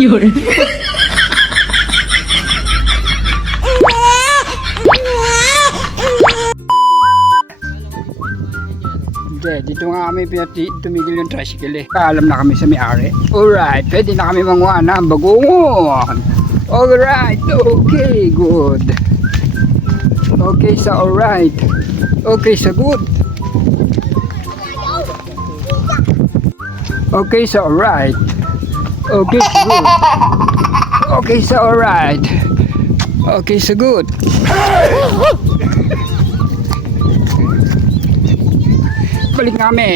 Yun. Hindi, dito nga kami tumigil yung tricycle eh. Paalam na kami sa may-ari. Alright, pwede na kami manguha ng bagungon. Alright, okay, good. Okay sa alright. Okay sa good. Okay sa alright. Okay sa good. Okay sa alright. Okay sa good. Balik kami.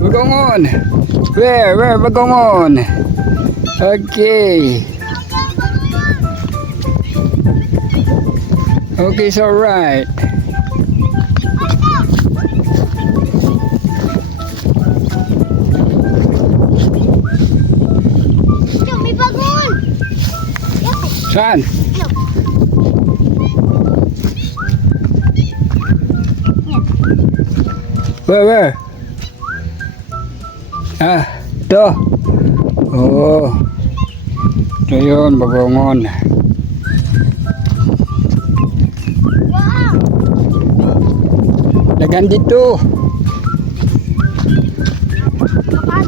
Bagongon. Where bagongon? Okay. Okay, it's alright. May bagon. Saan? Where? Ah, ito. Oo. Ito yun, bagongon. Wow. Dagan dito. Kapag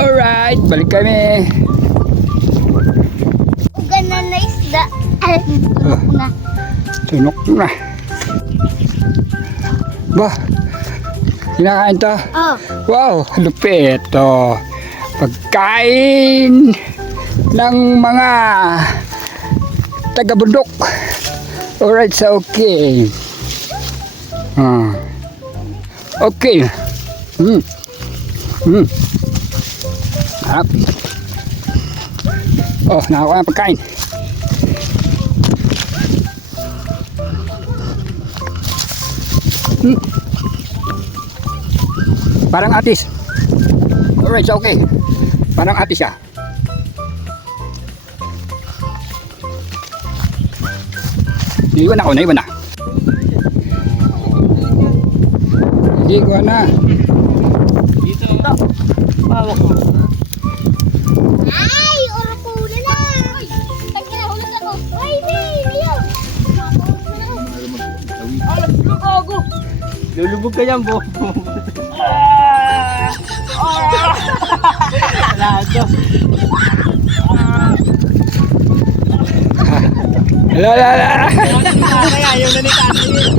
Alright, balik kami. ugan na isda. Na. Sunok na. Bah, kinakain to. Oh. Wow, lupit to. Pagkain ng mga taga-bundok. Alright, so okay. Okay. Harap. Oh, nakakuha ng pagkain. Parang atis. Alright, so okay. Parang atis siya. Naiwan na. Hindi ko na. Dito na to. Pawak mo. Ay, oroko na na. Ay, kinahulog ako. Ay, Leo. Lulubog ka yan, bo. Lago. Ala. Kaya ayaw na ni tatay yun.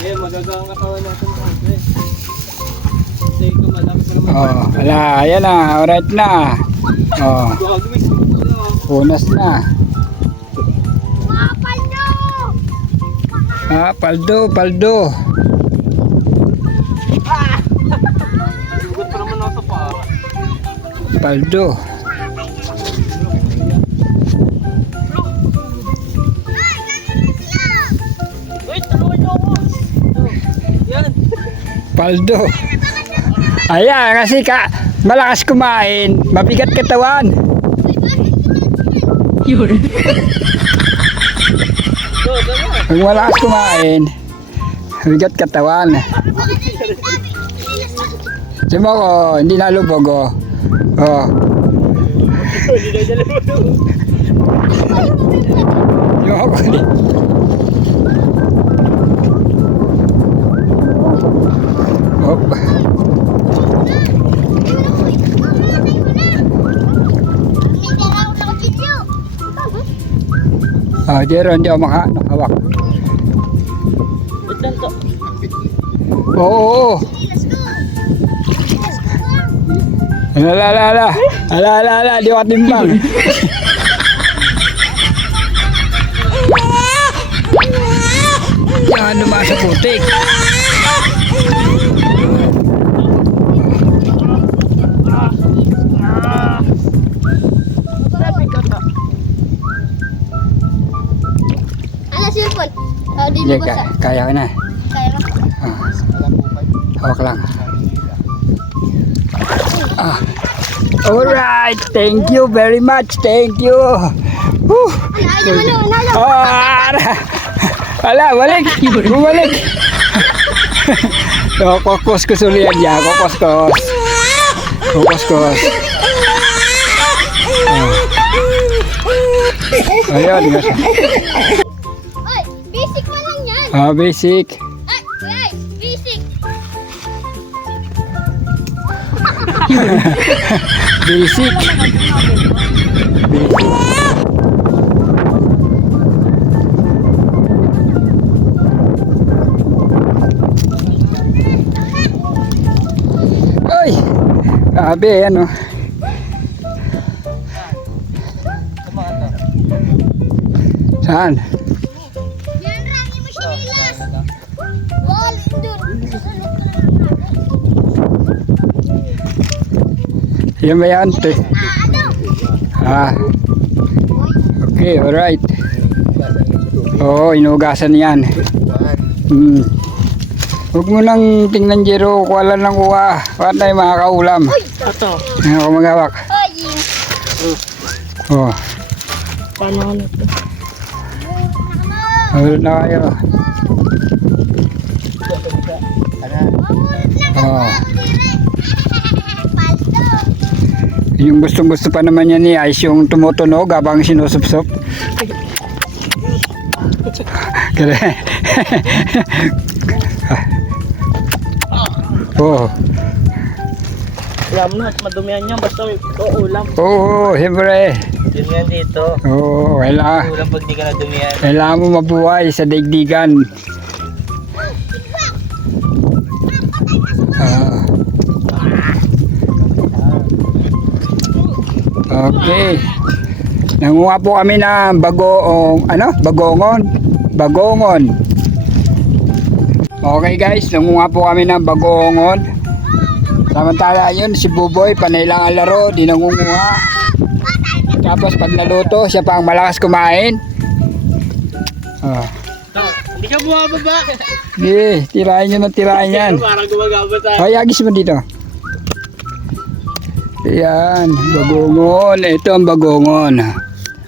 Eh, magagawang katawan natin. Kasi ito, malami ko naman. Oh, ala, ayan na. Alright na. Oh, Gagawin. punas na. Paldo. Ah, paldo. Sugot pa naman nasa pa. Paldo. Wait, tulungan niyo ako. Yan. Paldo. Ayan, kasi malakas kumain, mabigat katawan. Yun. Pag malakas kumain, mabigat katawan. Simo ko, hindi nalubog oh. Oh. Hindi na dyan lumulong. Yung ako din. Hop. Ah, Jero, hindi ako makahawak. Wait lang to. Oo. Ala, di ako timbang. Yan, dumaan sa putik. Ano cellphone? Oh, di Hindi, basa. kaya ka na. Kaya mo. Ah, hawak lang. Ah. Alright, thank you very much. Thank you. Woo. Ano? Ah, ala, balik. Bumalik. Kukuskus ulit yan. Kukuskus. Kukuskus. Ayun. Ay, basic pa lang yan. Basic. Ay, guys, basic. Basic. Ay! Grabe, ano. Saan? Yan, Rami mo sinilas. Wall, dun. Yan ba yan? Ano? Okay, alright. Oo, inugasan yan. Huwag mo nang tingnan, Jero. Kuha lang kuha. Kuha tayo makakaulam. Ito. Ano ako magawak? Ay, Oh, Paano ano ito? ulit na kayo. mamulat lang Oo. ako dire. Paldo. Yung gustong-gusto pa naman yan ni Ice, yung tumutunog habang sinusupsop. Kaya. Oo. Alam na, madumihan niya. Basta ulam. Oo, siyempre. Yun yan dito. Oo, kailangan. Ulam pag di ka na dumihan. Kailangan mo mabuhay sa daigdigan. Okay. Nanguha po kami ng bagoong, bagongon. Bagongon. Okay guys, nanguha po kami ng bagongon. Samantala yun, si Buboy, panay lang ang laro, di nangunguha. Tapos pag naluto, siya pa ang malakas kumain. Hindi ka bumababa. Hindi, tirahin nyo na tirahin yan. Parang gumagaba tayo. Hoy, agis mo dito. Ayan, bagongon. Ito ang bagongon.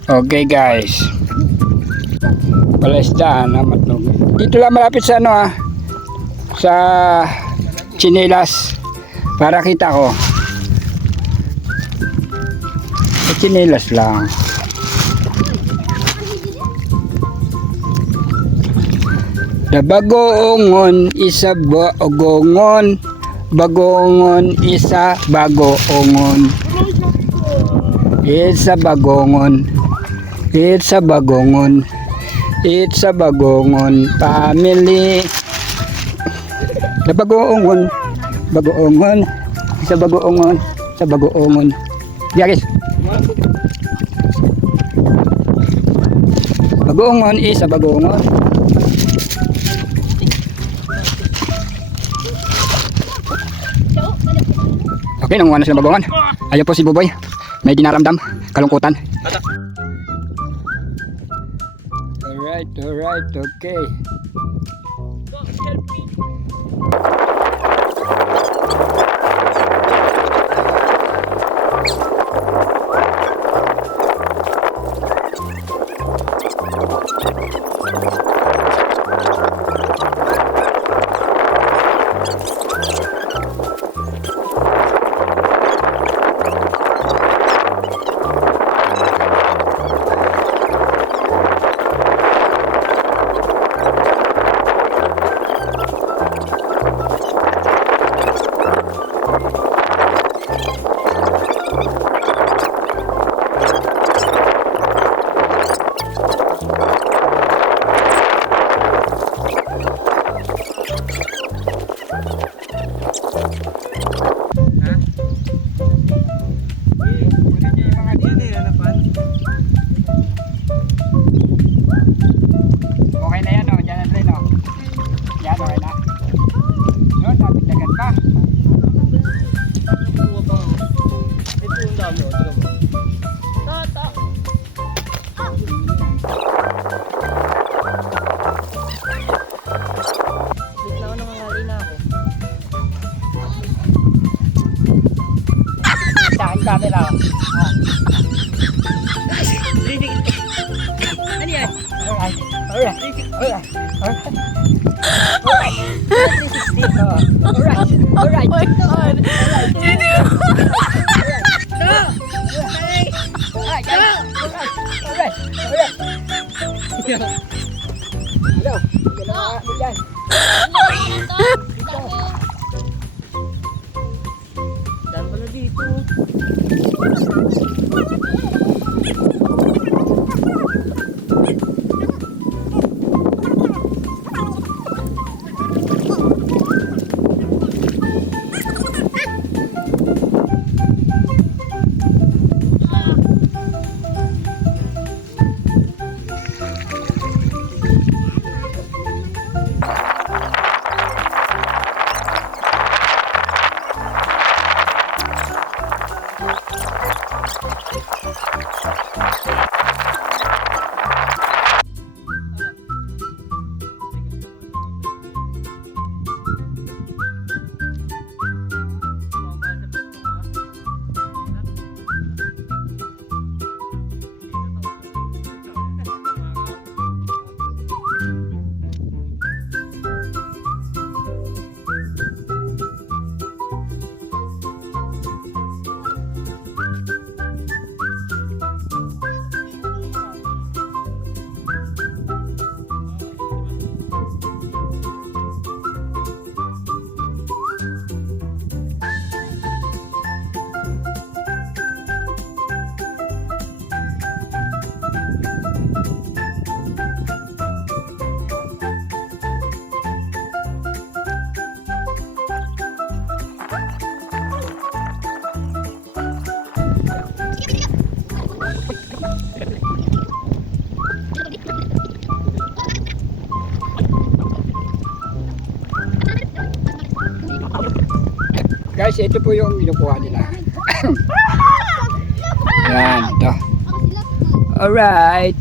Okay guys. Palaisdaan na matnog. Dito lang malapit sa sa Chinelas. Para kita ko. Sa Chinelas lang. The bagoongon is a bagongon. Bagongon is a bagoongon. It's a bagongon. It's a bagongon. It's a bagongon family. The bagoongon. Bagoongon. Sa bagoongon. Sa bagoongon. Diagis. Bagoongon is a bagoongon. Okay, nanguha na sila bagongon. Ayaw po si Buboy. May dinaramdam. Kalungkutan. Alright, okay. Okay na yan, dyan na rin, Yan, okay na. Yun, napitagan pa. Ito yung dami. Tata. Bigla ko nangangali na ako. Saan camera? Ano yan? Alright. 360. Alright. my God. Alright, alright. Hello. Ginawa mo dyan. Dan pala dito. Guys, ito po yung kinukuha nila. Yan, ito. Alright.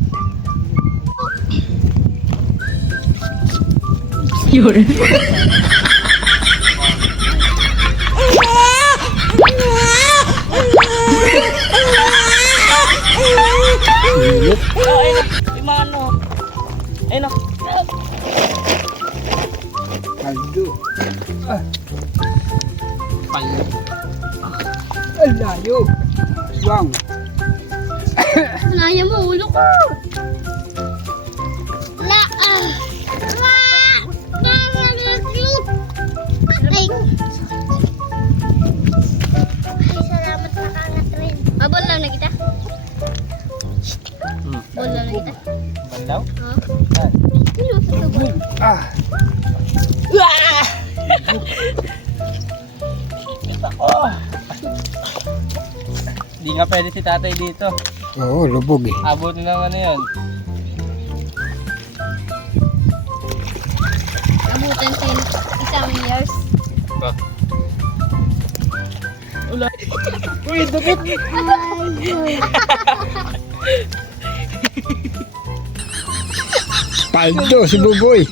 Yun. Imano. Ayun na. Kaldo. Palo. Ang layo. Swang. Naya mo, ulo ko. La, Ay, salamat sa kangat rin. Bol lang na kita. Bol lang na kita. Bandaw? Ano sa sabon? Ah. Hindi nga pwede si tatay dito. Oo, lubog eh. Abot ng ano yun. Abutan sa isang years. Ula. Uy, dupit! Paldo si Buboy.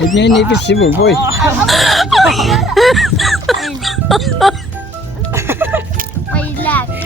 Nagninipis si Buboy. May laki.